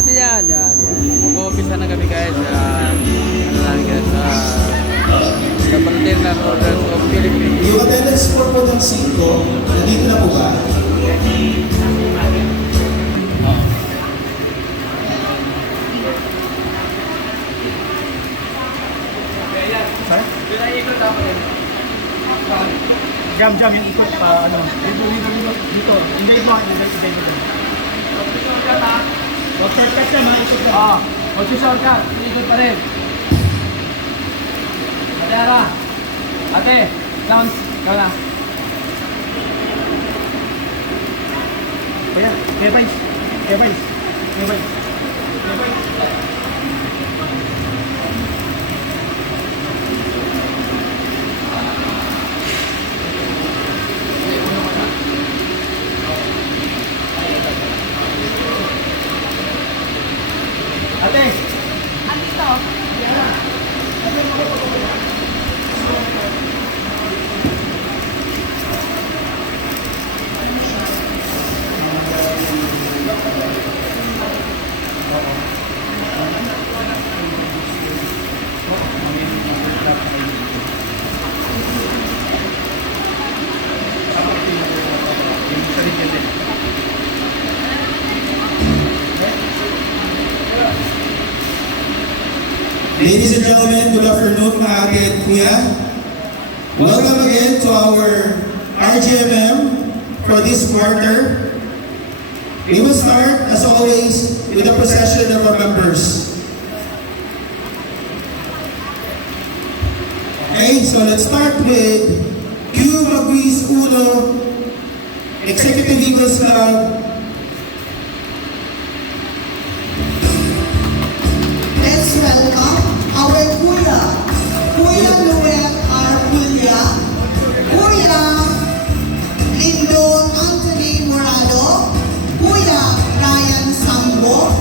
natin yan. Mag-uumpisa na kami guys. Ano lang guys. Sa Fraternal Orders of Philippines. Yung attendance score po ng 5, nandito na po ba? Jam yung ikot pa ano. Dito. Enjoy mo. Huwag shortcut siya, mga ikot na. Huwag si shortcut. Ikot pa rin. Ate Ara. Ate. Sounds. Ikaw na. Kaya Vice. Ate! Andito. Ladies and gentlemen, good afternoon mga ate at kuya. Welcome again to our RGMM for this quarter. We will start, as always, with a procession of our members. Okay, so let's start with Q Maguis Uno, Executive Eagles Club. Let's welcome our Kuya Noel R. Pulya, Kuya Lindon Anthony Morado, Kuya Ryan Sambo,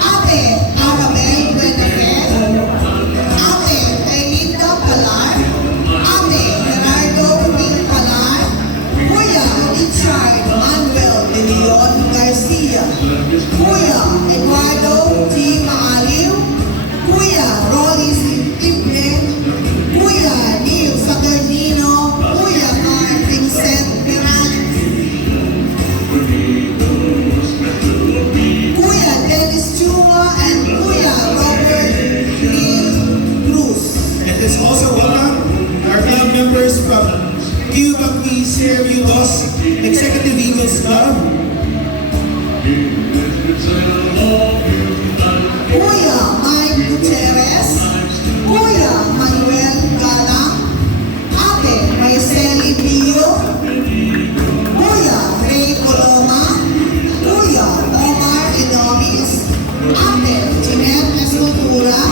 Ate Arabel Buenafel, Ate Belinda Palar, Ate Gerardo Wing Palar, Kuya Richard Manuel De Leon Garcia, Kuya Eduardo G. Maaliw, Kuya Rolly Ible, Kuya Neil Saturnino, Kuya Mar Vincent Perales, Kuya Dennis Chuma, and Kuya Robert Neil Cruz. And let's also welcome our club members from Q Maguis Cerritos, Executive Eagles Club. Kuya Mike Gutierrez, Kuya Manuel Galang, Ate Mariceli Pio, Kuya Ray Coloma, Kuya Omar Inomis, Ate Jeanette Escultura,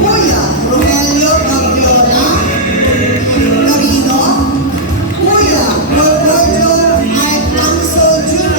Kuya Rogelio Gagliola, Garino, Kuya Roberto Arcangso Jr.,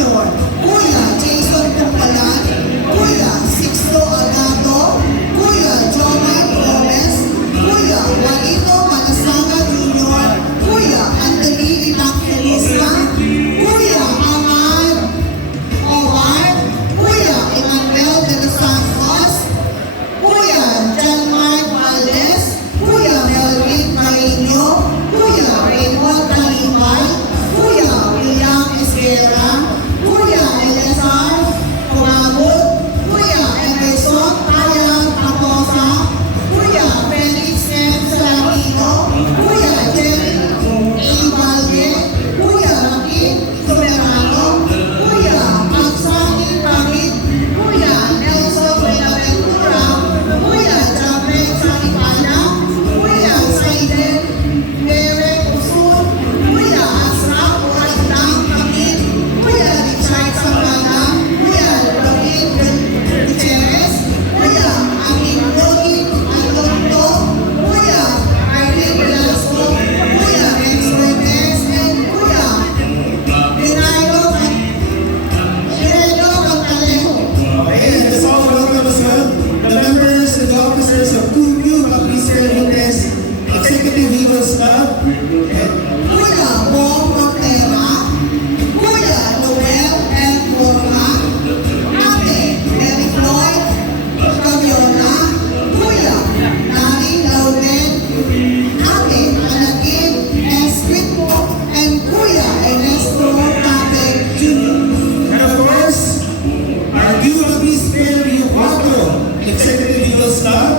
Executive Eagles Club.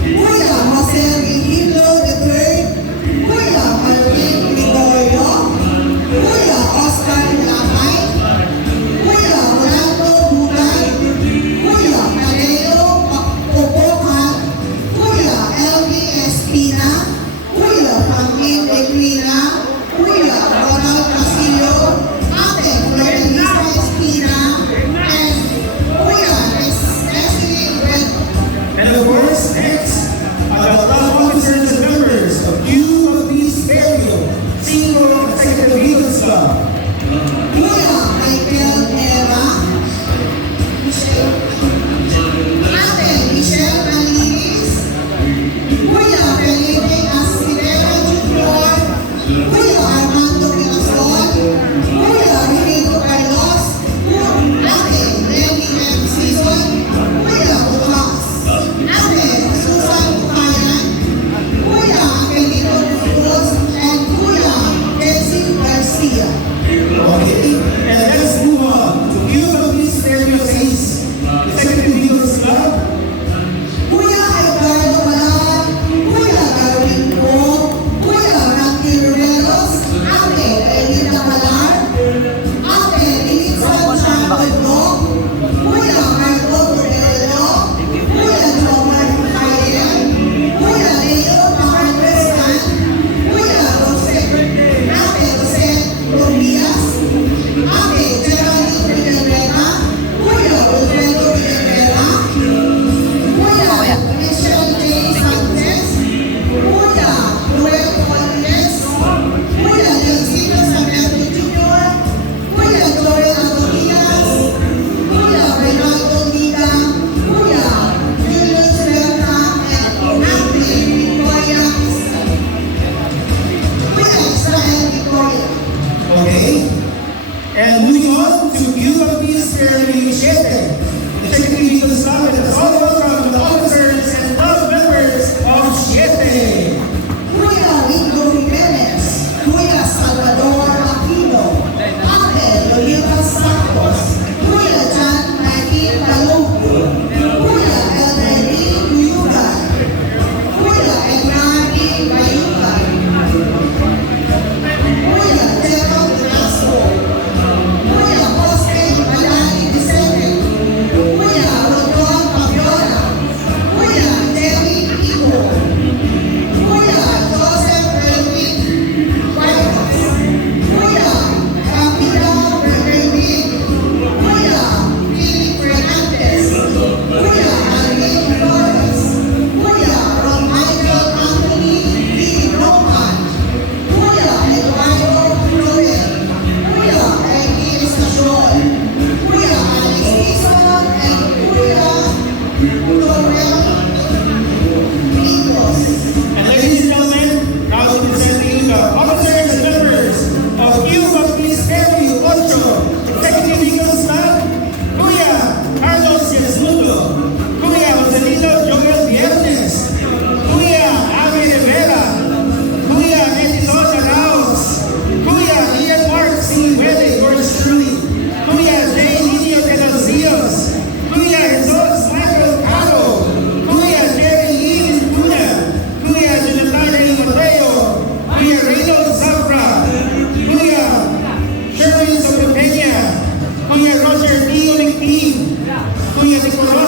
Kuya Jose Virgilio III, Kuya Marvin Gregorio, Kuya Oscar Lakay, Kuya Rolando Bugan, Kuya Caleo Obocan, Kuya Elvin Espina, Kuya Franklin Equina, Kuya Ronald Castillo, Ate Florenisa Espina, and Kuya Leslie Reto. And of course, next are the top officers and members of Cuba Peace Stereo, Single Executive Eagles Club. Kuya Michael Era, Ate Michelle Alinis, Kuya Felipe Aspinera Jr., Kuya Armando Quilazon, Kuya Ricardo Carlos, Ate Lenny M. Season, Kuya Bukas, Ate Susan Bukayan, Kuya Angelito Cruz, and Kuya Jesse Garcia. Okay, and let's move on to Cuba Peace Stereo Ace, Executive Eagles Club. Kuya Eduardo Balan, Kuya Darwin Ko, Kuya Randy Ruelos, Ate Elina Balar, Ate Elisa Chancoldo, Kuya Marco Cordelio, Kuya Jomar Kayen, Kuya Leo Macartestan, Kuya Jose, Ate Jose Tobias, Ate Geraldine Villanueva, Kuya Wilfredo Villanueva, Kuya Michelle J. Sanchez, Kuya Noel Juarez, Kuya Josito Sarmiento Jr., Kuya Joel Antonias, Kuya Reynaldo Liga, Kuya Julius Berta, and Ate Victoria, Kuya Israel Victoria. Okay, and moving on to Cuba Peace Stereo 7, Executive Eagles Club, and all welcome the officers and club members of 7. Kuya Rico Jimenez, Kuya Salvador Aquino, Ate Lolita Santos, Kuya John Martin Maluco, Kuya Elderly Cuyugan, Kuya Enrique Bayugan, Kuya Gerald Velasco, Kuya Jose Malani Vicente, Kuya Rodon Paviola, Kuya Jerry Ico, Kuya Joseph Melvin Whitehouse, Kuya Camila Bernardin, Kuya Philip Fernandez, Kuya Alvin Flores, Kuya Ron Michael Anthony D. Roman, Kuya Eduardo Flores, Kuya Henry Estacion, Kuya Alex Dixon, and Kuya Lorel Picos. And ladies and gentlemen, now presenting the officers and members of Cuba Peace Stereo 8, Executive Eagles Club, Kuya Carlos Yesmundo, Kuya Joselito Joel Viernes, Kuya Ave Rivera, Kuya Edison Arauz, Kuya Ian Mark C. Wede, yours truly, Kuya J. Niño de los Rios, Kuya Jesus Michael Caro, Kuya Jerry Ian Cuna, Kuya Jonathan Mateo, Kuya Reynold Zafra, Kuya Sherwin Sotopena, Kuya Roger D. Olicpin, Kuya Nicolas